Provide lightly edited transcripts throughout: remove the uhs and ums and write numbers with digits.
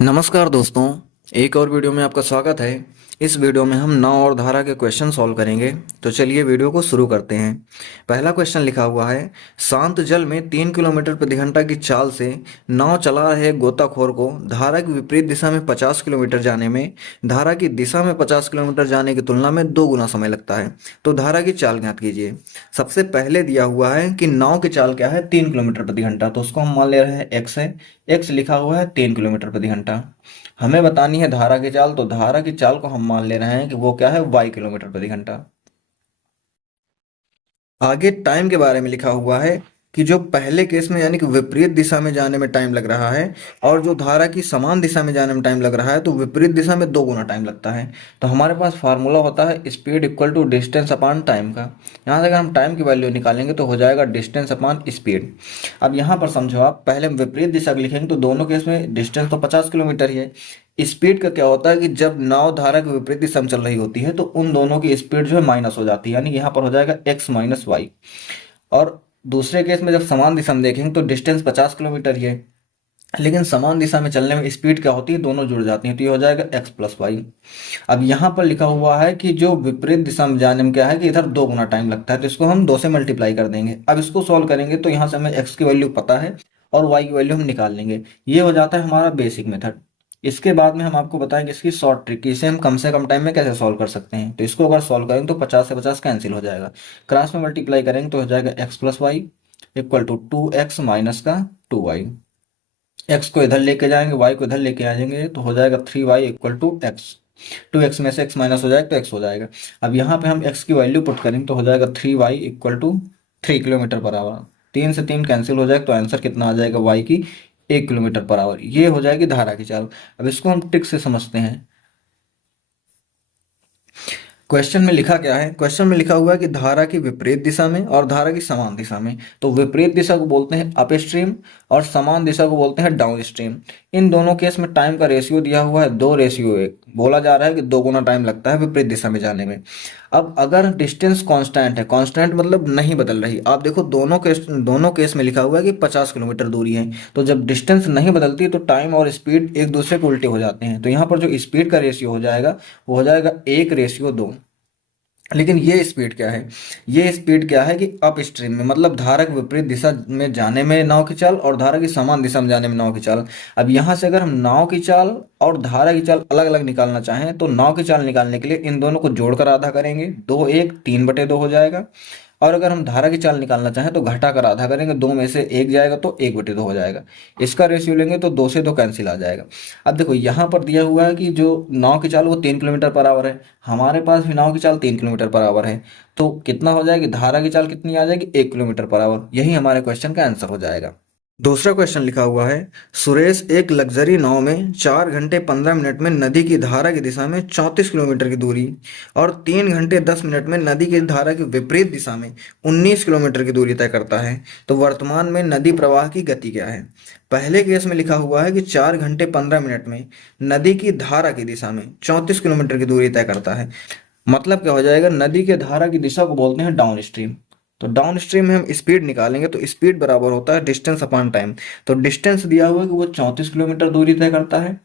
नमस्कार दोस्तों, एक और वीडियो में आपका स्वागत है। इस वीडियो में हम नाव और धारा के क्वेश्चन सॉल्व करेंगे। तो चलिए वीडियो को शुरू करते हैं। पहला क्वेश्चन लिखा हुआ है, शांत जल में 3 किलोमीटर प्रति घंटा की चाल से नाव चला रहे गोताखोर को धारा की विपरीत दिशा में 50 किलोमीटर जाने में धारा की दिशा में 50 किलोमीटर जाने की तुलना में 2 गुना समय लगता है। तो धारा की चाल ज्ञात कीजिए। सबसे पहले दिया हुआ है कि नाव की चाल क्या है, 3 किलोमीटर प्रति घंटा। तो उसको हम मान ले रहे हैं एक्स है। एक्स लिखा हुआ है 3 किलोमीटर प्रति घंटा। हमें बतानी है धारा की चाल, तो धारा की चाल को हम मान ले रहे हैं कि वो क्या है, वाई किलोमीटर प्रति घंटा। आगे टाइम के बारे में लिखा हुआ है कि जो पहले केस में यानी कि विपरीत दिशा में जाने में टाइम लग रहा है और जो धारा की समान दिशा में जाने में टाइम लग रहा है, तो विपरीत दिशा में 2 गुना टाइम लगता है। तो हमारे पास फार्मूला होता है speed equal to distance upon time का। यहाँ से अगर हम टाइम की वैल्यू निकालेंगे तो हो जाएगा डिस्टेंस अपॉन स्पीड। अब यहाँ पर समझो, आप पहले हम विपरीत दिशा को लिखेंगे तो दोनों केस में डिस्टेंस तो 50 किलोमीटर ही है। स्पीड का क्या होता है कि जब नाव धारा के विपरीत दिशा में चल रही होती है तो उन दोनों की स्पीड जो है माइनस हो जाती है, यानी यहाँ पर हो जाएगा एक्स माइनस वाई। और दूसरे केस में जब समान दिशा में देखेंगे तो डिस्टेंस 50 किलोमीटर ही है, लेकिन समान दिशा में चलने में स्पीड क्या होती है, दोनों जुड़ जाती है, तो ये हो जाएगा एक्स प्लस वाई। अब यहाँ पर लिखा हुआ है कि जो विपरीत दिशा में जाने में क्या है कि इधर 2 गुना टाइम लगता है, तो इसको हम 2 से मल्टीप्लाई कर देंगे। अब इसको सॉल्व करेंगे तो यहाँ से हमें एक्स की वैल्यू पता है और वाई की वैल्यू हम निकाल लेंगे। ये हो जाता है हमारा बेसिक मेथड। इसके बाद में हम आपको बताएंगे इसकी शॉर्ट ट्रिक, इसे हम कम से कम टाइम में कैसे सॉल्व कर सकते हैं। तो इसको अगर सॉल्व करेंगे तो 50 से 50 कैंसिल हो जाएगा, क्रॉस में मल्टीप्लाई करेंगे तो हो जाएगा x plus y equal to 2x minus का 2y। एक्स को इधर लेके जाएंगे, वाई को इधर लेके आ जाएंगे, तो हो जाएगा 3y equal to x. 2x में से x माइनस हो जाएगा तो x हो जाएगा। अब यहाँ पे हम x की वैल्यू पुट करेंगे तो हो जाएगा 3y equal to 3 kilometre per hour. 3 से 3 कैंसिल हो जाएगा तो आंसर कितना आ जाएगा, y की 1 किलोमीटर पर आवर। ये हो जाएगी धारा की चाल। अब इसको हम ट्रिक से समझते हैं। क्वेश्चन में लिखा क्या है, क्वेश्चन में लिखा हुआ है कि धारा की विपरीत दिशा में और धारा की समान दिशा में, तो विपरीत दिशा को बोलते हैं अप स्ट्रीम और समान दिशा को बोलते हैं डाउन स्ट्रीम। इन दोनों केस में टाइम का रेशियो दिया हुआ है 2:1। बोला जा रहा है कि 2 गुना टाइम लगता है विपरीत दिशा में जाने में। अब अगर डिस्टेंस कांस्टेंट है, कांस्टेंट मतलब नहीं बदल रही, आप देखो दोनों केस में लिखा हुआ है कि 50 किलोमीटर दूरी है, तो जब डिस्टेंस नहीं बदलती तो टाइम और स्पीड एक दूसरे को उल्टे हो जाते हैं। तो यहाँ पर जो स्पीड का रेशियो हो जाएगा वो हो जाएगा 1:2। लेकिन ये स्पीड क्या है, ये स्पीड क्या है कि अप स्ट्रीम में, मतलब धारा की विपरीत दिशा में जाने में नाव की चाल और धारा की समान दिशा में जाने में नाव की चाल। अब यहाँ से अगर हम नाव की चाल और धारा की चाल अलग अलग निकालना चाहें तो नाव की चाल निकालने के लिए इन दोनों को जोड़कर आधा करेंगे, 2 1 3/2 हो जाएगा। और अगर हम धारा की चाल निकालना चाहें तो घटाकर आधा करेंगे, 2 में से 1 जाएगा तो 1/2 हो जाएगा। इसका रेशियो लेंगे तो 2 से 2 कैंसिल आ जाएगा। अब देखो यहाँ पर दिया हुआ है कि जो नाव की चाल वो 3 किलोमीटर पर आवर है, हमारे पास भी नाव की चाल 3 किलोमीटर पर आवर है, तो कितना हो जाएगी, धारा की चाल कितनी आ जाएगी, 1 किलोमीटर पर आवर। यही हमारे क्वेश्चन का आंसर हो जाएगा। दूसरा क्वेश्चन लिखा हुआ है, सुरेश एक लग्जरी नाव में 4 घंटे 15 मिनट में नदी की धारा की दिशा में 34 किलोमीटर की दूरी और 3 घंटे 10 मिनट में नदी की धारा की विपरीत दिशा में 19 किलोमीटर की दूरी तय करता है। तो वर्तमान में नदी प्रवाह की गति क्या है। पहले केस में लिखा हुआ है कि 4 घंटे 15 मिनट में नदी की धारा की दिशा में 34 किलोमीटर की दूरी तय करता है। मतलब क्या हो जाएगा, नदी के धारा की दिशा को बोलते हैं डाउन स्ट्रीम। तो डाउन स्ट्रीम में हम स्पीड निकालेंगे तो स्पीड बराबर होता है डिस्टेंस अपॉन टाइम। तो डिस्टेंस दिया हुआ है कि वो 34 किलोमीटर दूरी तय करता है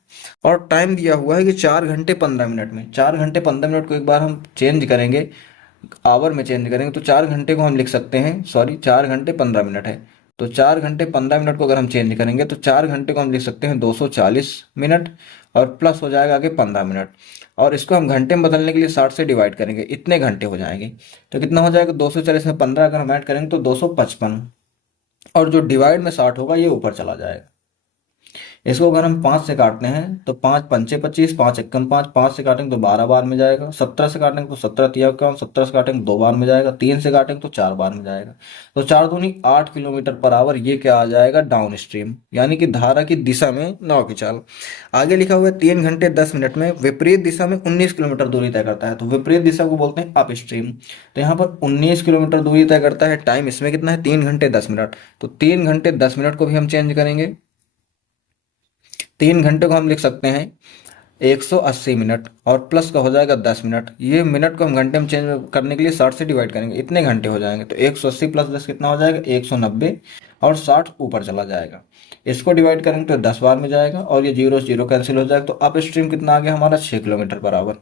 और टाइम दिया हुआ है कि 4 घंटे 15 मिनट में। 4 घंटे 15 मिनट को एक बार हम चेंज करेंगे, आवर में चेंज करेंगे तो 4 घंटे को हम लिख सकते हैं, सॉरी 4 घंटे 15 मिनट है, तो 4 घंटे 15 मिनट को अगर हम चेंज करेंगे तो 4 घंटे को हम लिख सकते हैं 240 मिनट और प्लस हो जाएगा आगे 15 मिनट। और इसको हम घंटे में बदलने के लिए 60 से डिवाइड करेंगे, इतने घंटे हो जाएंगे। तो कितना हो जाएगा, 240 में 15 अगर हम ऐड करेंगे तो 255, और जो डिवाइड में 60 होगा ये ऊपर चला जाएगा। इसको अगर हम 5 से काटते हैं तो 5 पंचे 25, 5 एकम 5, 5 से काटेंगे तो 12 बार में जाएगा, 17 से काटेंगे तो 17 तिया इक्यावन, 17 से काटेंगे 2 बार में जाएगा, 3 से काटेंगे तो 4 बार में जाएगा। तो 4 दूनी 8 किलोमीटर पर आवर, ये क्या आ जाएगा, डाउन स्ट्रीम, यानी कि धारा की दिशा में नाव की चाल। आगे लिखा हुआ है 3 घंटे 10 मिनट में विपरीत दिशा में 19 किलोमीटर दूरी तय करता है। तो विपरीत दिशा को बोलते हैं अप स्ट्रीम। तो यहाँ पर 19 किलोमीटर दूरी तय करता है, टाइम इसमें कितना है, 3 घंटे 10 मिनट। तो 3 घंटे 10 मिनट को भी हम चेंज करेंगे, 3 घंटे को हम लिख सकते हैं 180 मिनट और प्लस का हो जाएगा 10 मिनट। ये मिनट को हम घंटे में चेंज करने के लिए 60 से डिवाइड करेंगे, इतने घंटे हो जाएंगे। तो 180 प्लस 10 कितना हो जाएगा, 190। और 60 ऊपर चला जाएगा। इसको डिवाइड करेंगे तो 10 बार में जाएगा और ये जीरो से जीरो कैंसिल हो जाएगा। तो अप स्ट्रीम कितना आ गया हमारा 6 किलोमीटर पर आवर।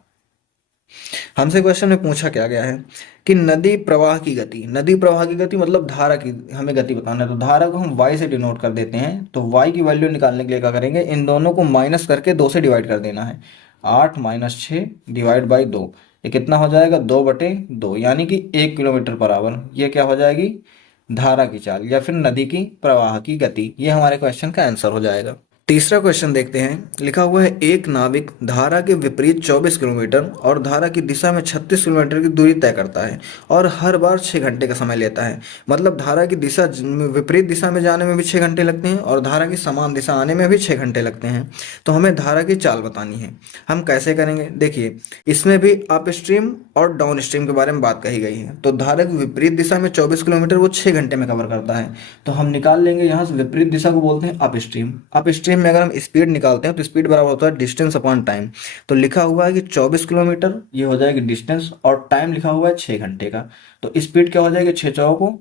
हमसे क्वेश्चन में पूछा क्या गया है कि नदी प्रवाह की गति, नदी प्रवाह की गति मतलब धारा की हमें गति बताना है। तो धारा को हम y से डिनोट कर देते हैं। तो y की वैल्यू निकालने के लिए क्या करेंगे, इन दोनों को माइनस करके 2 से डिवाइड कर देना है। 8 माइनस 6 डिवाइड बाई 2, ये कितना हो जाएगा 2/2, यानी कि 1 किलोमीटर पर आवर। ये क्या हो जाएगी, धारा की चाल या फिर नदी की प्रवाह की गति। ये हमारे क्वेश्चन का आंसर हो जाएगा। तीसरा क्वेश्चन देखते हैं। लिखा हुआ है एक नाविक धारा के विपरीत 24 किलोमीटर और धारा की दिशा में 36 किलोमीटर की दूरी तय करता है और हर बार 6 घंटे का समय लेता है। मतलब धारा की दिशा विपरीत दिशा में जाने में भी 6 घंटे लगते हैं और धारा की समान दिशा आने में भी 6 घंटे लगते हैं। तो हमें धारा की चाल बतानी है। हम कैसे करेंगे, देखिए इसमें भी अप स्ट्रीम और डाउन स्ट्रीम के बारे में बात कही गई है। तो धारा की विपरीत दिशा में 24 किलोमीटर वो 6 घंटे में कवर करता है। तो हम निकाल लेंगे यहाँ से विपरीत दिशा को बोलते हैं अप स्ट्रीम। अप स्ट्रीम में अगर हम स्पीड निकालते हैं तो स्पीड बराबर होता है डिस्टेंस अपॉन टाइम। तो लिखा हुआ है कि 24 किलोमीटर ये हो जाएगी डिस्टेंस और टाइम लिखा हुआ है 6 घंटे का। तो स्पीड क्या हो जाएगी 6 चौको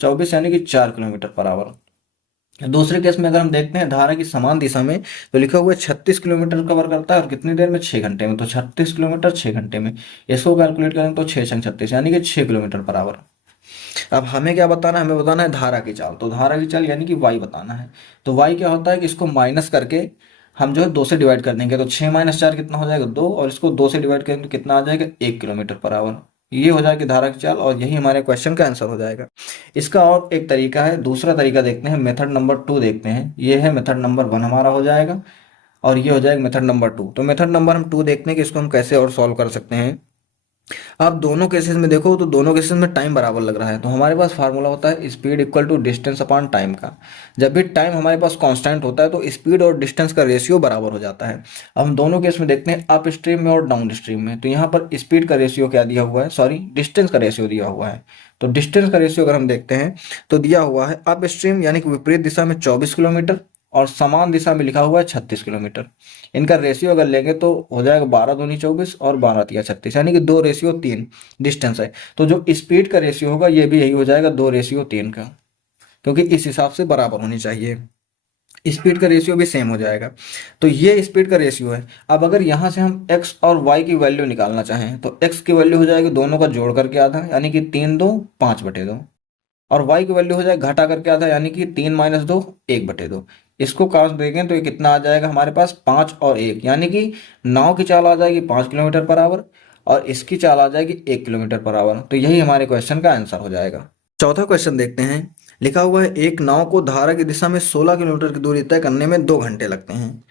24 यानी कि 4 किलोमीटर पर आवर। दूसरे केस में अगर हम देखते हैं धारा की समान दिशा में तो लिखा हुआ है 36 किलोमीटर कवर करता है और कितनी देर में 6 घंटे में। तो 36 किलोमीटर 6 घंटे में, इसको कैलकुलेट करें तो 6 छंग 36 यानी कि 6 किलोमीटर पर आवर। अब हमें क्या बताना है, हमें बताना है धारा की चाल। तो धारा की चाल यानी कि y बताना है। तो y क्या होता है कि इसको माइनस करके हम जो है 2 से डिवाइड कर देंगे। तो 6 माइनस 4 कितना हो जाएगा 2 और इसको 2 से डिवाइड करेंगे तो कितना आ जाएगा 1 किलोमीटर पर आवर। ये हो जाएगी धारा की चाल और यही हमारे क्वेश्चन का आंसर हो जाएगा। इसका और एक तरीका है, दूसरा तरीका देखते हैं, मेथड नंबर 2 देखते हैं। ये है मेथड नंबर 1 हमारा हो जाएगा और ये हो जाएगा मेथड नंबर 2। तो मेथड नंबर हम 2 देखते हैं कि इसको हम कैसे और सॉल्व कर सकते हैं। आप दोनों केसेस में देखो तो दोनों केसेस में टाइम बराबर लग रहा है। तो हमारे पास फार्मूला होता है speed equal to distance upon time का। जब भी टाइम हमारे पास कांस्टेंट होता है तो स्पीड और डिस्टेंस का रेशियो बराबर हो जाता है। अब हम दोनों केस में देखते हैं अप स्ट्रीम में और डाउन स्ट्रीम में। तो यहाँ पर स्पीड का रेशियो क्या दिया हुआ है, सॉरी डिस्टेंस का रेशियो दिया हुआ है। तो डिस्टेंस का रेशियो अगर हम देखते हैं तो दिया हुआ है अप स्ट्रीम यानी कि विपरीत दिशा में 24 किलोमीटर और समान दिशा में लिखा हुआ है 36 किलोमीटर। इनका रेशियो अगर लेंगे तो हो जाएगा 12 दूनी 24 और 12 तिया 36 यानी कि 2:3 डिस्टेंस है। तो जो स्पीड का रेशियो होगा ये भी यही हो जाएगा 2:3 का, क्योंकि इस हिसाब से बराबर होनी चाहिए। स्पीड का रेशियो भी सेम हो जाएगा। तो ये स्पीड का रेशियो है। अब अगर यहाँ से हम x और y की वैल्यू निकालना चाहें तो x की वैल्यू हो जाएगी दोनों का जोड़ करके आधा यानी कि 3 2 5/2 और y की वैल्यू हो जाएगा घटा करके आधा यानी कि 3 - 2 1/2। इसको काउंट देखें तो ये कितना आ जाएगा हमारे पास 5 और 1 यानी कि नाव की चाल आ जाएगी 5 किलोमीटर पर आवर और इसकी चाल आ जाएगी 1 किलोमीटर पर आवर। तो यही हमारे क्वेश्चन का आंसर हो जाएगा। चौथा क्वेश्चन देखते हैं। लिखा हुआ है एक नाव को धारा की दिशा में 16 किलोमीटर की दूरी तय करने में 2 घंटे लगते हैं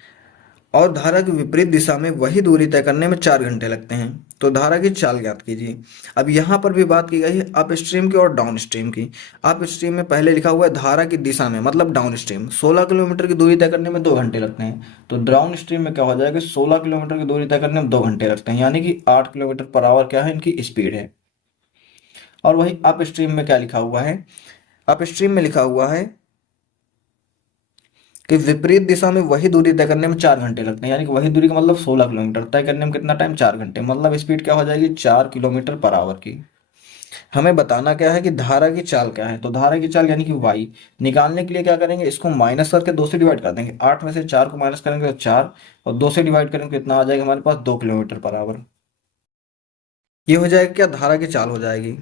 और धारा की विपरीत दिशा में वही दूरी तय करने में 4 घंटे लगते हैं। तो धारा की चाल ज्ञात कीजिए। अब यहाँ पर भी बात की गई है अप स्ट्रीम की और डाउन स्ट्रीम की। अप स्ट्रीम में पहले लिखा हुआ है धारा की दिशा में मतलब डाउन स्ट्रीम 16 किलोमीटर की दूरी तय करने में 2 घंटे लगते हैं। तो डाउन स्ट्रीम में क्या हो जाएगा 16 किलोमीटर की दूरी तय करने में 2 घंटे लगते हैं यानी कि 8 किलोमीटर पर आवर क्या है इनकी स्पीड है। और वही अप स्ट्रीम में क्या लिखा हुआ है, अप स्ट्रीम में लिखा हुआ है कि विपरीत दिशा में वही दूरी तय करने में 4 घंटे लगते हैं यानी कि वही दूरी का मतलब 16 किलोमीटर तय करने में कितना टाइम 4 घंटे, मतलब स्पीड क्या हो जाएगी 4 किलोमीटर पर आवर की। हमें बताना क्या है कि धारा की चाल क्या है। तो धारा की चाल यानी कि y निकालने के लिए क्या करेंगे, इसको माइनस करके 2 से डिवाइड कर देंगे। 8 में से 4 को माइनस करेंगे तो 4 और 2 से डिवाइड करेंगे कितना आ जाएगा हमारे पास 2 किलोमीटर पर आवर। ये हो जाएगा क्या, धारा की चाल हो जाएगी।